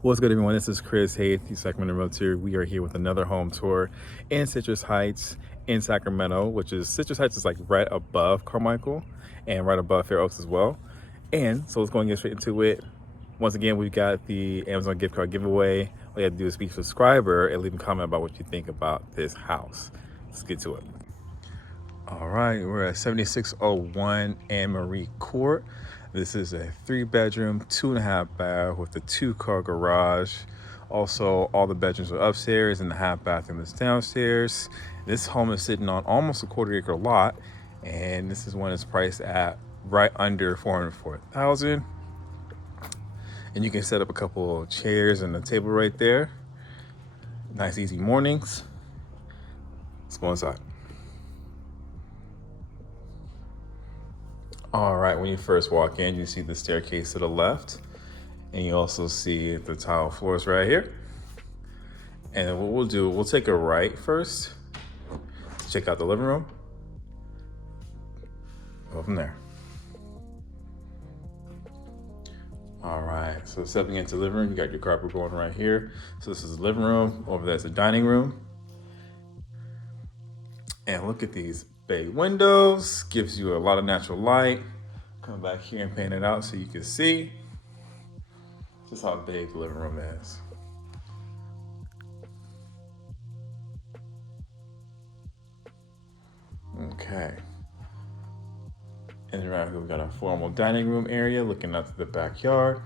What's good, everyone? This is Chris Hayes, the Sacramento Realtor. We are here with another home tour in Citrus Heights in Sacramento, which is Citrus Heights is like right above Carmichael and right above Fair Oaks as well. And so let's go and get straight into it. Once again, we've got the Amazon gift card giveaway. All you have to do is be a subscriber and leave a comment about what you think about this house. Let's get to it. All right, we're at 7601 Anne Marie Court. This is a 3-bedroom, 2.5 bath with a 2-car garage. Also, all the bedrooms are upstairs and the half bathroom is downstairs. This home is sitting on almost a 1/4 acre lot, and this is one that's priced at right under $404,000. And you can set up a couple of chairs and a table right there. Nice, easy mornings. Let's go inside. All right, when you first walk in, you see the staircase to the left, and you also see the tile floors right here. And what we'll do, we'll take a right first to check out the living room. Go from there. All right, so stepping into the living room, you got your carpet going right here. So this is the living room. Over there's the dining room. And look at these bay windows, gives you a lot of natural light. Come back here and paint it out so you can see just how big the living room is. Okay. And around here, we've got a formal dining room area looking out to the backyard.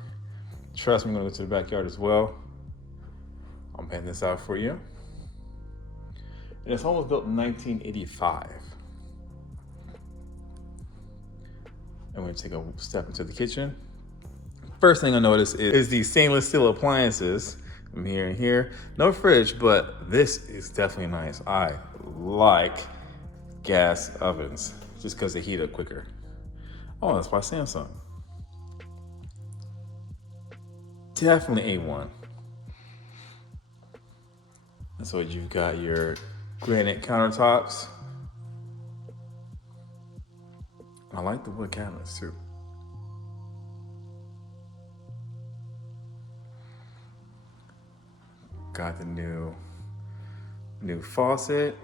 Trust me, I'm gonna go to the backyard as well. I'll paint this out for you. And this home was built in 1985. And we're gonna take a step into the kitchen. First thing I notice is the stainless steel appliances from here and here. No fridge, but this is definitely nice. I like gas ovens just because they heat up quicker. Oh, that's by Samsung. Definitely A1. And so you've got your granite countertops. I like the wood cabinets too. Got the new faucet.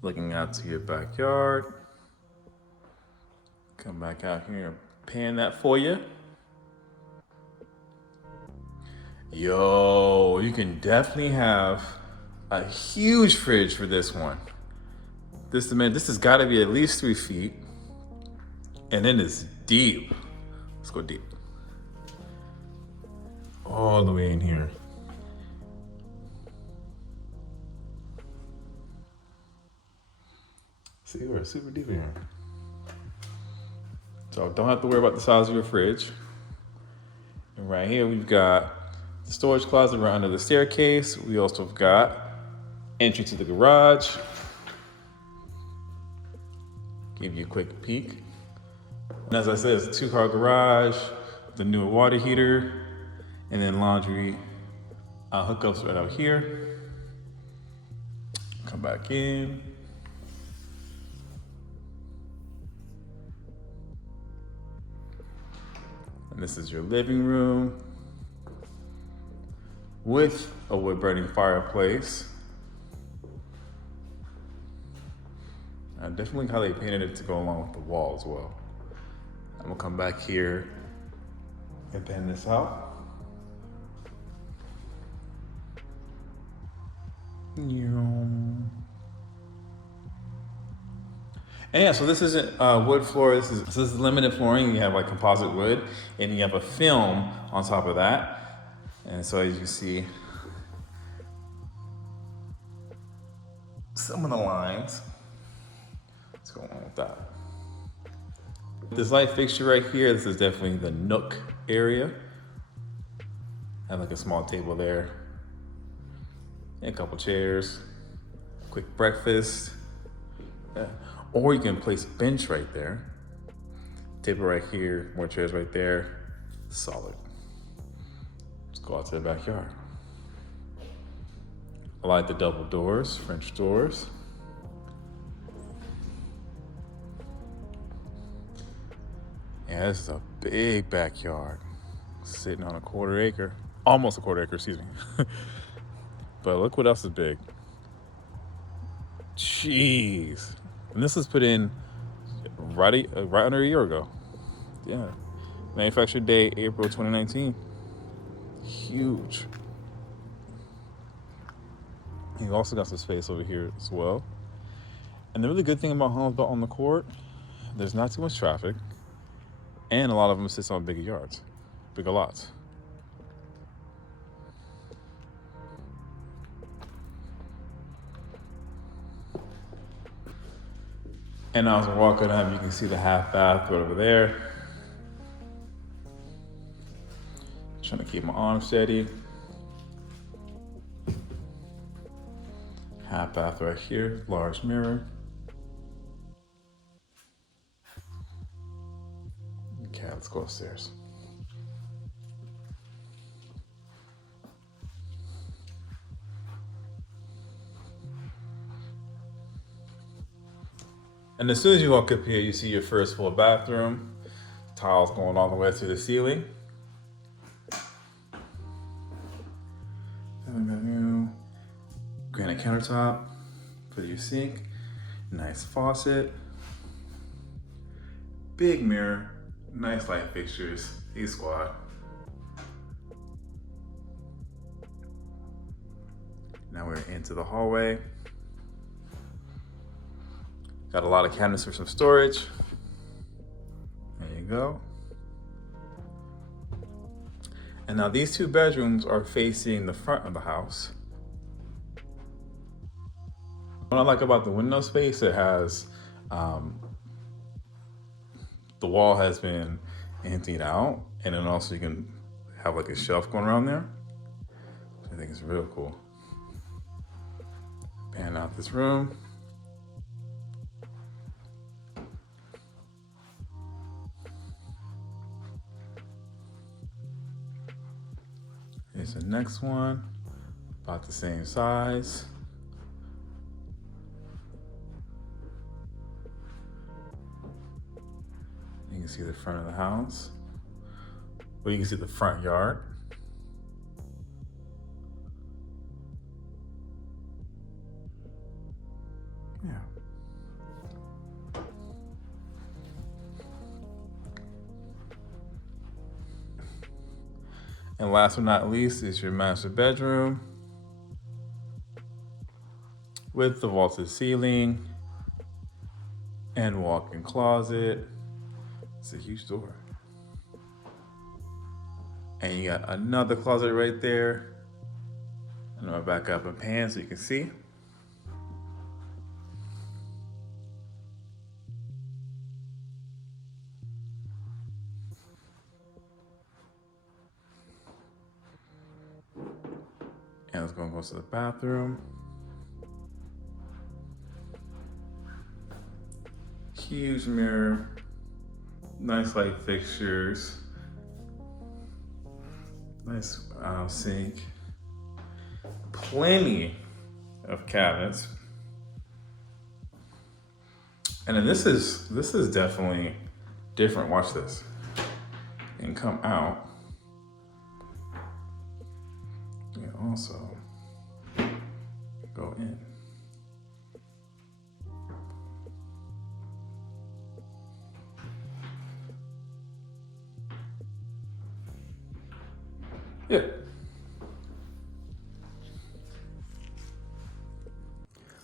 Looking out to your backyard. Come back out here and pan that for you. Yo, you can definitely have a huge fridge for this one. This has got to be at least 3 feet, and then it's deep. Let's go deep. All the way in here. See, we're super deep in here. So don't have to worry about the size of your fridge. And right here, we've got the storage closet right under the staircase. We also have got entry to the garage. Give you a quick peek. And as I said, it's a 2-car garage, the new water heater, and then laundry hookups right out here. Come back in. And this is your living room with a wood burning fireplace. I definitely how they painted it to go along with the wall as well. I'm gonna come back here and pan this out. And yeah, so this isn't wood floor. This is limited flooring. You have like composite wood, and you have a film on top of that. And so as you see, some of the lines. What's going on with that? This light fixture right here, this is definitely the nook area. Have like a small table there, and a couple chairs, quick breakfast. Yeah. Or you can place a bench right there, table right here, more chairs right there, solid. Let's go out to the backyard. I like the double doors, French doors. Yeah, this is a big backyard. Sitting on a quarter acre, almost a quarter acre, excuse me. But look what else is big. Jeez. And this was put in right under a year ago. Yeah. Manufactured date, April 2019. Huge. You also got some space over here as well. And the really good thing about homes built on the court, there's not too much traffic, and a lot of them sits on bigger yards, bigger lots. And as I'm walking up, you can see the half bath right over there. Trying to keep my arm steady. Half bath right here, large mirror. Okay, let's go upstairs. And as soon as you walk up here, you see your first full bathroom. Tiles going all the way through the ceiling. Granite countertop for your sink. Nice faucet. Big mirror. Nice light fixtures. E-Squad. Now we're into the hallway. Got a lot of cabinets for some storage. There you go. And now these two bedrooms are facing the front of the house. What I like about the window space, it has, the wall has been emptied out, and then also you can have like a shelf going around there. I think it's real cool. Pan out this room. Here's the next one, about the same size. You can see the front of the house. Well, you can see the front yard. Yeah. And last but not least is your master bedroom with the vaulted ceiling and walk-in closet. It's a huge door. And you got another closet right there. I'm gonna back up and pan so you can see. And let's go to the bathroom. Huge mirror, nice light fixtures, nice sink, plenty of cabinets. And then this is definitely different. Watch this. And come out. You can also go in. Yeah.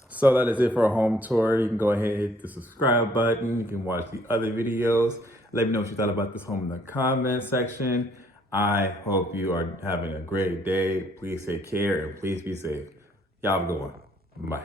So that is it for a home tour. You can go ahead and hit the subscribe button. You can watch the other videos. Let me know what you thought about this home in the comment section. I hope you are having a great day. Please take care and please be safe. Y'all have a good one. Bye.